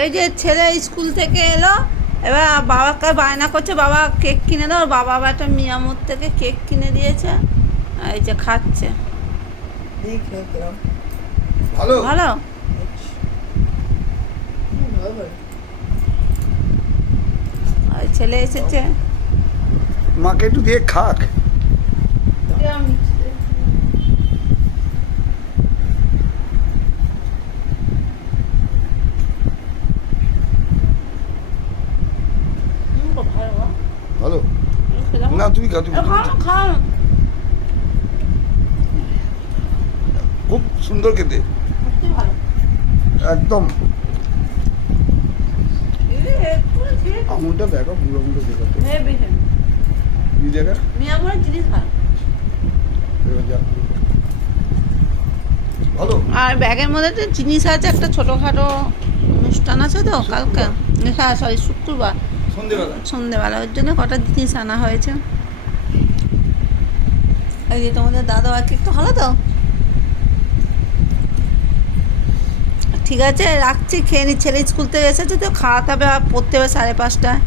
এই যে ছেলে স্কুল থেকে এলো, এবার বাবাকে বায়না করছে বাবা কেক কিনে দাও। বাবা আবার একটা মিয়ামোর থেকে কেক কিনে দিয়েছে, এই যে খাচ্ছে। ভালো ভালো। আর ছেলে এসেছে। মাকে একটু দিয়ে খাক। ভালো না, তুমি খাও, তুমি খাও। খুব সুন্দর খেতে, একদম। আমুলটা দেখো, বুড়ো আমুলটা দেখো তো। এই জায়গা জিনিস ভালো। ভালো। আর ব্যাগের মধ্যে তো জিনিস আছে, একটা ছোটোখাটো অনুষ্ঠান আছে তো কালকে। হ্যাঁ সরি, শুক্রবার সন্ধেবেলা, ওর জন্য কটা জিনিস আনা হয়েছে। এই যে তোমাদের দাদা আর কি একটু ভালো তো। ঠিক আছে রাখছি, খেয়ে নি। ছেলে স্কুল থেকে এসেছে তো, খাওয়াতে হবে আর পড়তে হবে 5:30টায়।